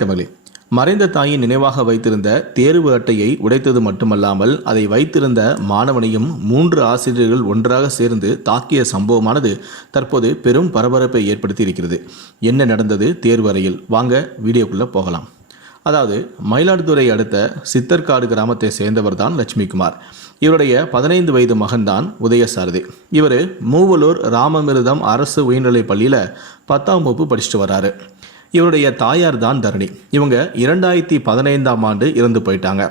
கமலி மறைந்த தாயின் நினைவாக வைத்திருந்த தேர்வு அட்டையை உடைத்தது மட்டுமல்லாமல் அதை வைத்திருந்த மாணவனையும் மூன்று ஆசிரியர்கள் ஒன்றாக சேர்ந்து தாக்கிய சம்பவமானது தற்போது பெரும் பரபரப்பை ஏற்படுத்தி இருக்கிறது என்ன நடந்தது தேர்வு அறையில்? வாங்க வீடியோக்குள்ளே போகலாம். அதாவது மயிலாடுதுறை அடுத்த சித்தர்காடு கிராமத்தை சேர்ந்தவர் தான் லட்சுமிகுமார். இவருடைய பதினைந்து வயது மகன்தான் உதயசாரதி. இவர் மூவலூர் ராமமிருதம் அரசு உயர்நிலைப் பள்ளியில் பத்தாம் வகுப்பு படிச்சுட்டு வராரு. இவருடைய தாயார் தான் தரணி. இவங்க இரண்டாயிரத்தி பதினைந்தாம் ஆண்டு இறந்து போயிட்டாங்க.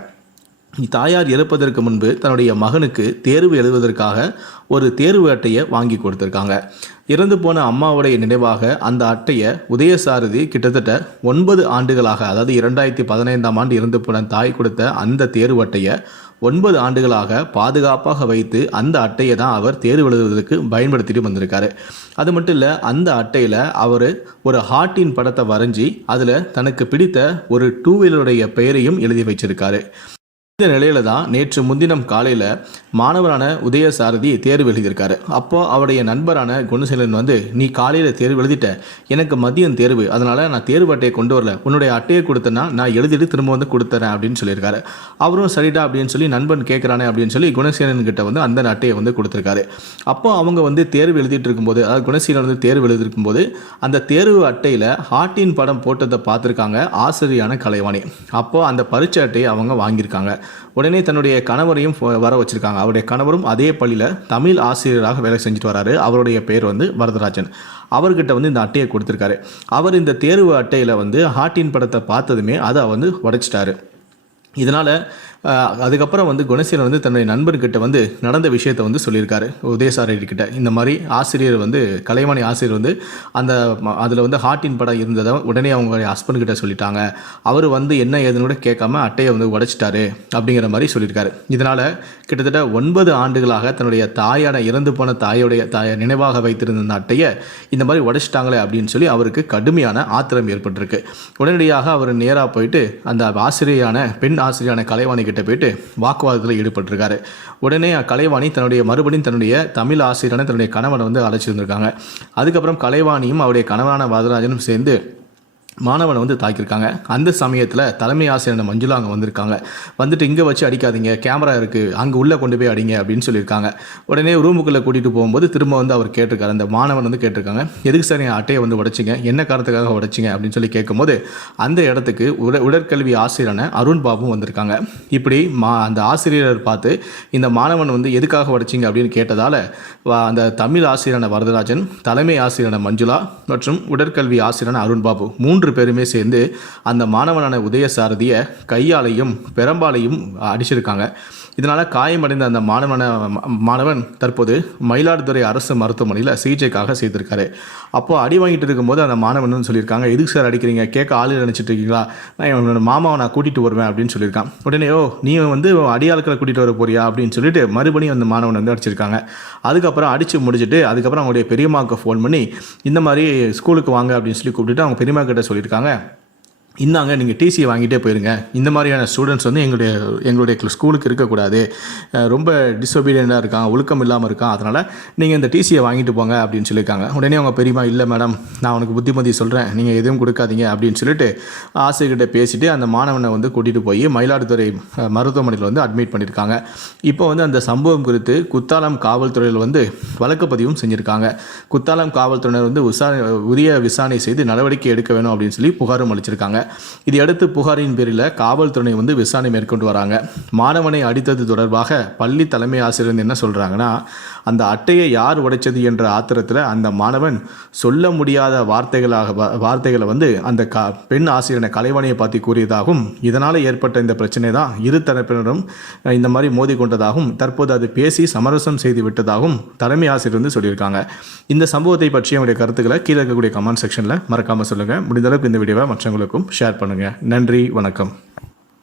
தாயார் இறப்பதற்கு முன்பு தன்னுடைய மகனுக்கு தேர்வு எழுதுவதற்காக ஒரு தேர்வு அட்டையை வாங்கி கொடுத்துருக்காங்க. இறந்து போன அம்மாவுடைய நினைவாக அந்த அட்டையை உதயசாரதி கிட்டத்தட்ட ஒன்பது ஆண்டுகளாக அதாவது இரண்டாயிரத்தி பதினைந்தாம் ஆண்டு இறந்து போன தாய் கொடுத்த அந்த தேர்வு அட்டையை ஒன்பது ஆண்டுகளாக பாதுகாப்பாக வைத்து அந்த அட்டையை தான் அவர் தேர்வு எழுதுவதற்கு பயன்படுத்திட்டு வந்திருக்காரு. அது மட்டும் இல்லை அந்த அட்டையில் அவர் ஒரு ஹார்ட்டின் படத்தை வரைஞ்சி அதில் தனக்கு பிடித்த ஒரு டூ வீலருடைய பெயரையும் எழுதி வச்சிருக்காரு. இந்த நிலையில தான் நேற்று முன்தினம் காலையில் மாணவரான உதயசாரதி தேர்வு எழுதியிருக்காரு. அப்போ அவருடைய நண்பரான குணசீலன் வந்து நீ காலையில் தேர்வு எழுதிட்ட எனக்கு மதியம் தேர்வு. அதனால் நான் தேர்வு அட்டையை கொண்டு வரல. உன்னுடைய அட்டையை கொடுத்தேன்னா நான் எழுதிட்டு திரும்ப வந்து கொடுத்துறேன் அப்படின்னு சொல்லியிருக்காரு. அவரும் சரிடா அப்படின்னு சொல்லி நண்பன் கேட்குறானே அப்படின்னு சொல்லி குணசீலன் கிட்ட வந்து அந்த அட்டையை வந்து கொடுத்துருக்காரு. அப்போ அவங்க வந்து தேர்வு எழுதிட்டு இருக்கும்போது அதாவது குணசீலன் வந்து தேர்வு எழுதிருக்கும் போது அந்த தேர்வு அட்டையில் ஹார்ட்டின் படம் போட்டதை பார்த்துருக்காங்க ஆசிரியான கலைவாணி. அப்போ அந்த பரீட்சை அட்டையை அவங்க வாங்கியிருக்காங்க. உடனே தன்னுடைய கணவரையும் வர வச்சிருக்காங்க. அவருடைய கணவரும் அதே பள்ளியில் தமிழ் ஆசிரியராக வேலை செஞ்சுட்டு வராரு அவருடைய பேர் வந்து வரதராஜன். அவர்கிட்ட வந்து இந்த அட்டையை கொடுத்துருக்காரு. அவர் இந்த தேர்வு அட்டையில் வந்து ஹார்ட்டின் படத்தை பார்த்ததுமே அதை வந்து உடைச்சிட்டாரு. இதனால் அதுக்கப்புறம் வந்து குணசீலன் வந்து தன்னுடைய நண்பர்கிட்ட வந்து நடந்த விஷயத்தை வந்து சொல்லியிருக்காரு. உதயசாரதி கிட்ட இந்த மாதிரி ஆசிரியர் வந்து கலைவாணி ஆசிரியர் வந்து அந்த அதில் வந்து ஹார்ட்டின் படம் இருந்ததை உடனே அவங்க ஹஸ்பண்ட் கிட்ட சொல்லிட்டாங்க. அவர் வந்து என்ன ஏதுன்னு கூட கேட்காம அட்டையை வந்து உடைச்சிட்டாரு அப்படிங்கிற மாதிரி சொல்லியிருக்காரு. இதனால் கிட்டத்தட்ட ஒன்பது ஆண்டுகளாக தன்னுடைய தாயான இறந்து போன தாயோடைய தாயை நினைவாக வைத்திருந்த அந்த அட்டையை இந்த மாதிரி உடைச்சிட்டாங்களே அப்படின்னு சொல்லி அவருக்கு கடுமையான ஆத்திரம் ஏற்பட்டிருக்கு. உடனடியாக அவர் நேராக போயிட்டு அந்த ஆசிரியரான பெண் ஆசிரியரான கலைவாணி கிட்ட போயிட்டு வாக்குவாதத்தில் ஈடுபட்டிருக்காரு. உடனே கலைவாணி தன்னுடைய மறுபடியும் தன்னுடைய தமிழ் ஆசிரியரான தன்னுடைய கணவனை வந்து அழைச்சிருந்திருக்காங்க. அதுக்கப்புறம் கலைவாணியும் அவருடைய கணவனான வரதராஜனும் சேர்ந்து மாணவனை வந்து தாக்கியிருக்காங்க. அந்த சமயத்தில் தலைமை ஆசிரியர் மஞ்சுளா அங்கே வந்திருக்காங்க. வந்துட்டு இங்கே வச்சு அடிக்காதீங்க. கேமரா இருக்குது அங்கே உள்ளே கொண்டு போய் அடிங்க. அப்படின்னு சொல்லியிருக்காங்க. உடனே ரூமுக்குள்ளே கூட்டிகிட்டு போகும்போது திரும்ப வந்து அவர் கேட்டிருக்காரு. அந்த மாணவன் வந்து கேட்டிருக்காங்க. எதுக்கு சார் என் அட்டையை வந்து உடைச்சிங்க? என்ன காரணத்துக்காக உடைச்சிங்க? அப்படின்னு சொல்லி கேட்கும்போது அந்த இடத்துக்கு உட உடற்கல்வி ஆசிரியரான அருண் பாபும் வந்திருக்காங்க. இப்படி மா அந்த ஆசிரியர் பார்த்து இந்த மாணவன் வந்து எதுக்காக உடைச்சிங்க? அப்படின்னு கேட்டதால் அந்த தமிழ் ஆசிரியரான வரதராஜன் தலைமை ஆசிரியரான மஞ்சுளா மற்றும் உடற்கல்வி ஆசிரியரான அருண் பாபு மூன்று பேருமே சேர்ந்து அந்த மாணவனான உதயசாரதியை கையாலையும் பெரம்பாலையும் அடிச்சிருக்காங்க. இதனால் காயமடைந்த அந்த மாணவன மாணவன் தற்போது மயிலாடுதுறை அரசு மருத்துவமனையில் சிகிச்சைக்காக செய்திருக்காரு அப்போ அடி வாங்கிட்டு இருக்கும்போது அந்த மாணவன் சொல்லியிருக்காங்க எதுக்கு சார் அடிக்கிறீங்க? கேட்க ஆளு நினச்சிட்டு இருக்கீங்களா? நான் என்னோட மாமாவை நான் கூட்டிகிட்டு வருவேன் அப்படின்னு சொல்லியிருக்கான். உடனே ஓ நீ வந்து அடியாளுக்களை கூட்டிகிட்டு வர போறியா? அப்படின்னு சொல்லிட்டு மறுபடியும் அந்த மாணவன் வந்து அடிச்சிருக்காங்க. அதுக்கப்புறம் அடித்து முடிச்சுட்டு அதுக்கப்புறம் அவங்களுடைய பெரியம்மாவுக்கு ஃபோன் பண்ணி இந்த மாதிரி ஸ்கூலுக்கு வாங்க அப்படின்னு சொல்லி கூப்பிட்டுட்டு அவங்க பெரியம்மா கிட்ட சொல்லியிருக்காங்க. இந்தாங்க நீங்கள் டிசியை வாங்கிட்டே போயிருங்க. இந்த மாதிரியான ஸ்டூடெண்ட்ஸ் வந்து எங்களுடைய எங்களுடைய ஸ்கூலுக்கு இருக்கக்கூடாது. ரொம்ப டிஸ்ஒபீடியண்ட்டாக இருக்கான் ஒழுக்கம் இல்லாமல் இருக்கான். அதனால் நீங்கள் இந்த டிசியை வாங்கிட்டு போங்க அப்படின்னு சொல்லியிருக்காங்க. உடனே அவங்க பெரியமா இல்லை மேடம் நான் உனக்கு புத்திமதி சொல்கிறேன் நீங்கள் எதுவும் கொடுக்காதீங்க அப்படின்னு சொல்லிட்டு ஆசிரியர்கிட்ட பேசிவிட்டு அந்த மாணவனை வந்து கூட்டிகிட்டு போய் மயிலாடுதுறை மருத்துவமனையில் வந்து அட்மிட் பண்ணியிருக்காங்க. இப்போ வந்து அந்த சம்பவம் குறித்து குத்தாலம் காவல்துறையில் வந்து வழக்கு பதிவும் செஞ்சுருக்காங்க. குத்தாலம் காவல்துறையினர் வந்து விசாரணை உரிய விசாரணை செய்து நடவடிக்கை எடுக்க வேணும் அப்படின்னு சொல்லி புகாரும் அளிச்சிருக்காங்க. இதையடுத்து புகாரின் பேரில் காவல்துறை வந்து விசாரணை மேற்கொண்டு வராங்க. மாணவனை அடித்தது தொடர்பாக பள்ளி தலைமை ஆசிரியர் வந்து என்ன சொல்கிறாங்கன்னா அந்த அட்டையை யார் உடைச்சது என்ற ஆத்திரத்தில் அந்த மாணவன் சொல்ல முடியாத வார்த்தைகளாக வ- வார்த்தைகளை வந்து அந்த க பெண் ஆசிரியனை கலைவாணியை பார்த்து கூறியதாகவும் இதனால் ஏற்பட்ட இந்த பிரச்சனை தான் இரு தரப்பினரும் இந்த மாதிரி மோதி கொண்டதாகவும் தற்போது அது பேசி சமரசம் செய்து விட்டதாகவும் தலைமை ஆசிரியர் வந்து சொல்லியிருக்காங்க. இந்த சம்பவத்தை பற்றிய உங்களுடைய கருத்துக்களை கீழே இருக்கக்கூடிய கமெண்ட் செக்ஷனில் மறக்காமல் சொல்லுங்கள் முடிந்தளவுக்கு இந்த வீடியோவை மற்றவங்களுக்கும் ஷேர் பண்ணுங்கள் நன்றி வணக்கம்.